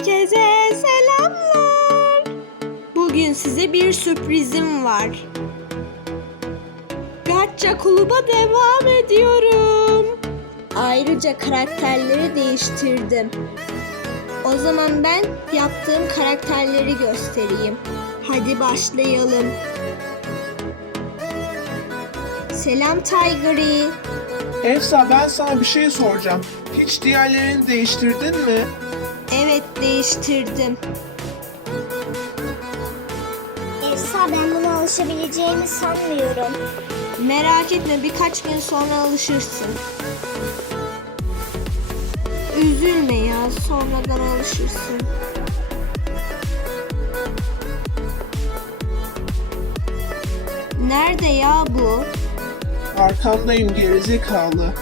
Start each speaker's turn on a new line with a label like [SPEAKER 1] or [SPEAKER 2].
[SPEAKER 1] Herkese selamlar. Bugün size bir sürprizim var. Gatça Kulüba devam ediyorum. Ayrıca karakterleri değiştirdim. O zaman ben yaptığım karakterleri göstereyim. Hadi başlayalım. Selam Tigery.
[SPEAKER 2] Efsa ben sana bir şey soracağım. Hiç diğerlerini değiştirdin mi?
[SPEAKER 1] Değiştirdim.
[SPEAKER 3] Efsa ben buna alışabileceğimi sanmıyorum.
[SPEAKER 1] Merak etme birkaç gün sonra alışırsın. Üzülme ya sonradan alışırsın. Nerede ya bu?
[SPEAKER 2] Arkandayım gerizekalı.